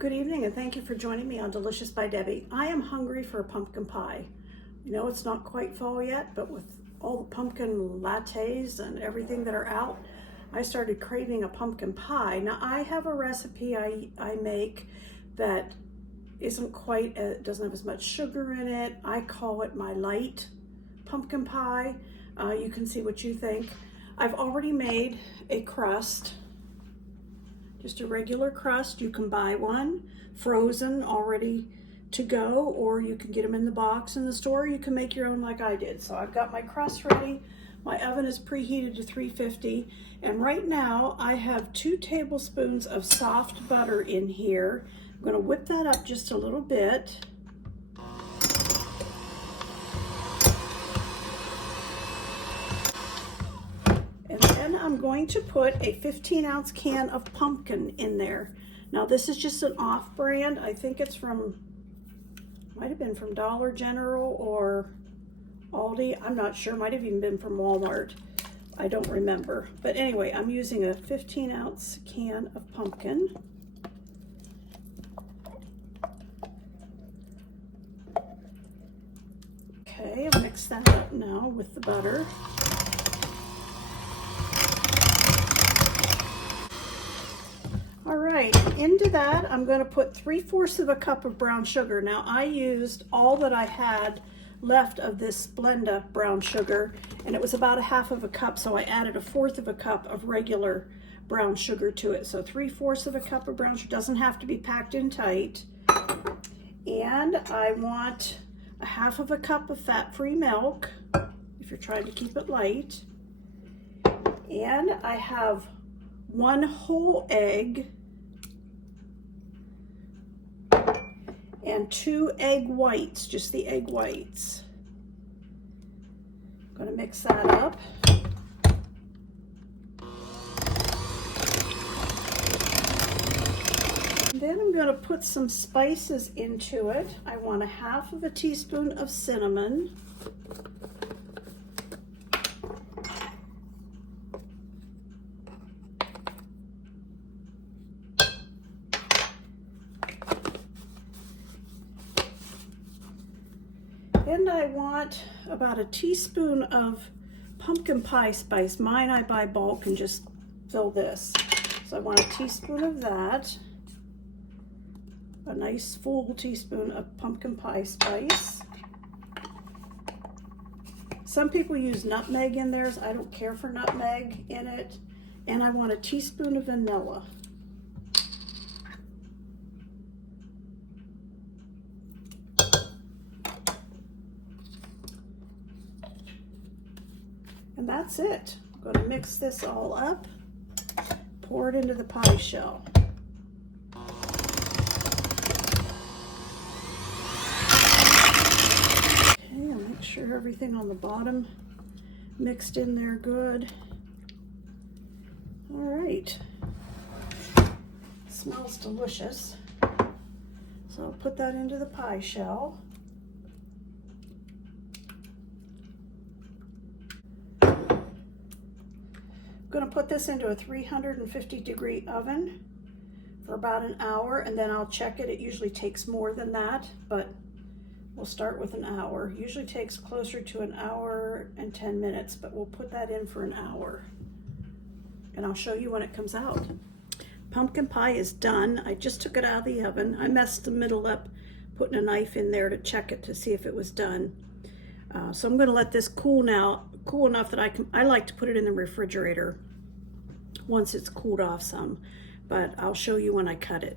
Good evening and thank you for joining me on Delicious by Debbie. I am hungry for a pumpkin pie. You know, it's not quite fall yet, but with all the pumpkin lattes and everything that are out, I started craving a pumpkin pie. Now I have a recipe I make that isn't quite, doesn't have as much sugar in it. I call it my light pumpkin pie. You can see what you think. I've already made a crust. Just a regular crust. You can buy one frozen already to go, or you can get them in the box in the store. You can make your own like I did. So I've got my crust ready. My oven is preheated to 350, and right now I have 2 tablespoons of soft butter in here. I'm going to whip that up just a little bit. I'm going to put a 15-ounce can of pumpkin in there. Now this is just an off-brand. I think it's from, might have been from Dollar General or Aldi. I'm not sure. Might have even been from Walmart. I don't remember. But anyway, I'm using a 15-ounce can of pumpkin. Okay, I'll mix that up now with the butter. All right, into that, I'm going to put 3/4 of a cup of brown sugar. Now, I used all that I had left of this Splenda brown sugar, and it was about 1/2 of a cup, so I added 1/4 of a cup of regular brown sugar to it. So 3/4 of a cup of brown sugar. Doesn't have to be packed in tight. And I want 1/2 of a cup of fat-free milk, if you're trying to keep it light. And I have 1 whole egg and 2 egg whites, just the egg whites. I'm going to mix that up. And then I'm going to put some spices into it. I want 1/2 of a teaspoon of cinnamon. And I want about 1 teaspoon of pumpkin pie spice. Mine I buy bulk and just fill this. So I want 1 teaspoon of that. A nice full teaspoon of pumpkin pie spice. Some people use nutmeg in theirs. I don't care for nutmeg in it. And I want 1 teaspoon of vanilla. And that's it. I'm going to mix this all up, pour it into the pie shell. Okay, I'll make sure everything on the bottom mixed in there good. All right. Smells delicious. So I'll put that into the pie shell. I'm going to put this into a 350-degree oven for about an hour, and then I'll check it. It usually takes more than that, but we'll start with an hour. Usually takes closer to an hour and 10 minutes, but we'll put that in for an hour. And I'll show you when it comes out. Pumpkin pie is done. I just took it out of the oven. I messed the middle up, putting a knife in there to check it to see if it was done. So I'm going to let this cool now. Cool enough that I like to put it in the refrigerator once it's cooled off some, but I'll show you when I cut it.